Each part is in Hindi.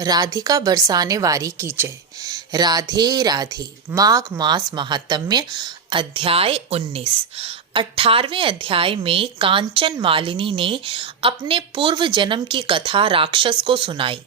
राधिका बरसाने वारी की जय। राधे राधे। माघ मास महात्म्य अध्याय 19। 18वें अध्याय में कांचन मालिनी ने अपने पूर्व जन्म की कथा राक्षस को सुनाई।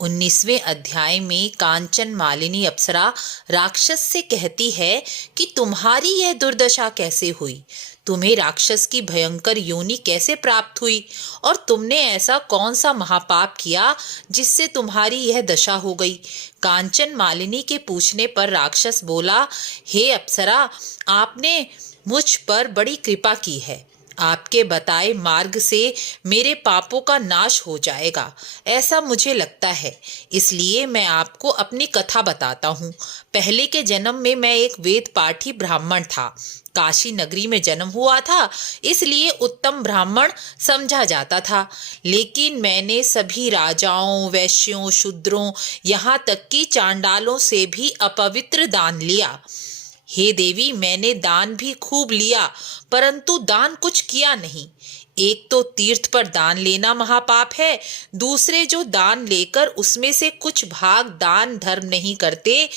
19वें अध्याय में कांचन मालिनी अप्सरा राक्षस से कहती है कि तुम्हारी यह दुर्दशा कैसे हुई, तुम्हें राक्षस की भयंकर योनि कैसे प्राप्त हुई और तुमने ऐसा कौन सा महापाप किया जिससे तुम्हारी यह दशा हो गई। कांचन मालिनी के पूछने पर राक्षस बोला, हे अप्सरा, आपने मुझ पर बड़ी कृपा की है। आपके बताए मार्ग से मेरे पापों का नाश हो जाएगा, ऐसा मुझे लगता है। इसलिए मैं आपको अपनी कथा बताता हूँ। पहले के जन्म में मैं एक वेद पाठी ब्राह्मण था। काशी नगरी में जन्म हुआ था, इसलिए उत्तम ब्राह्मण समझा जाता था। लेकिन मैंने सभी राजाओं, वैश्यों, शूद्रों, यहाँ तक कि चांडालों से भी अपवित्र दान लिया। हे देवी, मैंने दान भी खूब लिया, परंतु दान कुछ किया नहीं। एक तो तीर्थ पर दान लेना महापाप है, दूसरे जो दान लेकर उसमें से कुछ भाग दान धर्म नहीं करते,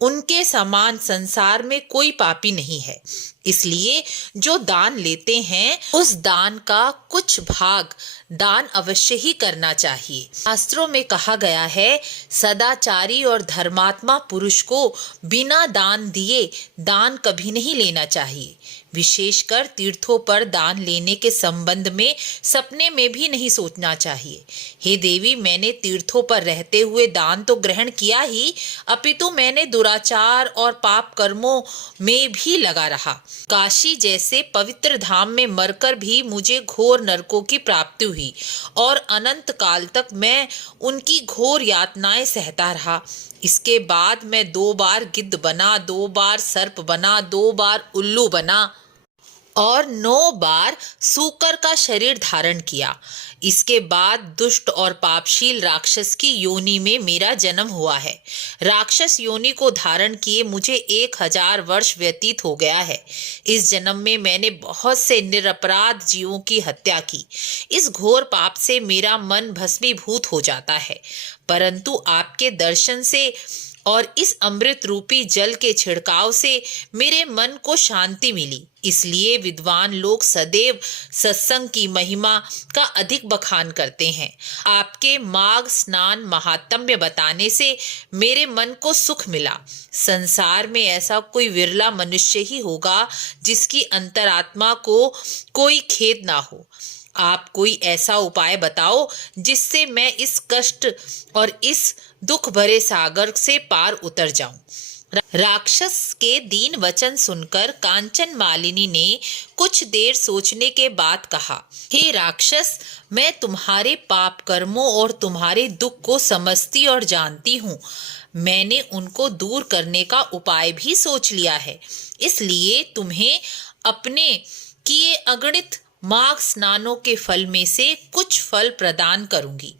उनके समान संसार में कोई पापी नहीं है। इसलिए जो दान लेते हैं उस दान का कुछ भाग दान अवश्य ही करना चाहिए। शास्त्रों में कहा गया है, सदाचारी और धर्मात्मा पुरुष को बिना दान दिए दान कभी नहीं लेना चाहिए। विशेषकर तीर्थों पर दान लेने के संबंध में सपने में भी नहीं सोचना चाहिए। हे देवी, मैंने तीर्थों पर रहते हुए दान तो ग्रहण किया ही, अपितु मैंने दुराचार और पाप कर्मों में भी लगा रहा। काशी जैसे पवित्र धाम में मरकर भी मुझे घोर नरकों की प्राप्ति हुई और अनंत काल तक मैं उनकी घोर यातनाएं सहता रहा। इसके बाद मैं 2 बार गिद्ध बना, 2 बार सर्प बना, 2 बार उल्लू बना और 9 बार सूकर का शरीर धारण किया। इसके बाद दुष्ट और पापशील राक्षस की योनि में मेरा जन्म हुआ है। राक्षस योनि को धारण किए मुझे 1000 वर्ष व्यतीत हो गया है। इस जन्म में मैंने बहुत से निरपराध जीवों की हत्या की। इस घोर पाप से मेरा मन भस्मीभूत हो जाता है, परंतु आपके दर्शन से और इस अमृत रूपी जल के छिड़काव से मेरे मन को शांति मिली। इसलिए विद्वान लोग सदैव सत्संग की महिमा का अधिक बखान करते हैं। आपके माघ स्नान महात्म्य बताने से मेरे मन को सुख मिला। संसार में ऐसा कोई विरला मनुष्य ही होगा जिसकी अंतरात्मा को कोई खेद ना हो। आप कोई ऐसा उपाय बताओ जिससे मैं इस कष्ट और इस दुख भरे सागर से पार उतर जाऊं। राक्षस के दीन वचन सुनकर कांचन मालिनी ने कुछ देर सोचने के बाद कहा, हे राक्षस, मैं तुम्हारे पाप कर्मों और तुम्हारे दुख को समझती और जानती हूँ। मैंने उनको दूर करने का उपाय भी सोच लिया है। इसलिए तुम्हें अपने किए अगणित माघ स्नानों के फल में से कुछ फल प्रदान करूंगी,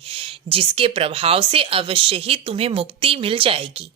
जिसके प्रभाव से अवश्य ही तुम्हें मुक्ति मिल जाएगी।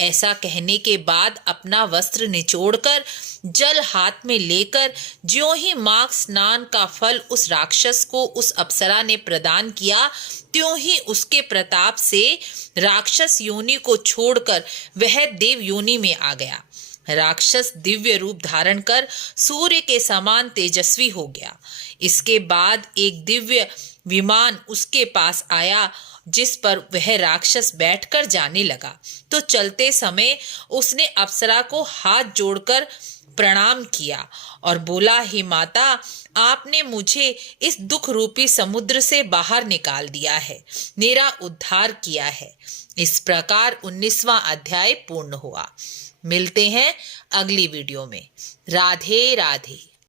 ऐसा कहने के बाद अपना वस्त्र निचोड़कर जल हाथ में लेकर ज्यों ही माघ स्नान का फल उस राक्षस को उस अप्सरा ने प्रदान किया, त्यों ही उसके प्रताप से राक्षस योनि को छोड़कर वह देव योनि में आ गया। राक्षस दिव्य रूप धारण कर सूर्य के समान तेजस्वी हो गया। इसके बाद एक दिव्य विमान उसके पास आया, जिस पर वह राक्षस बैठकर जाने लगा। तो चलते समय उसने अप्सरा को हाथ जोड़कर प्रणाम किया और बोला, हे माता, आपने मुझे इस दुख रूपी समुद्र से बाहर निकाल दिया है, मेरा उद्धार किया है। इस प्रकार 19वां अध्याय पूर्ण हुआ। मिलते हैं अगली वीडियो में। राधे राधे।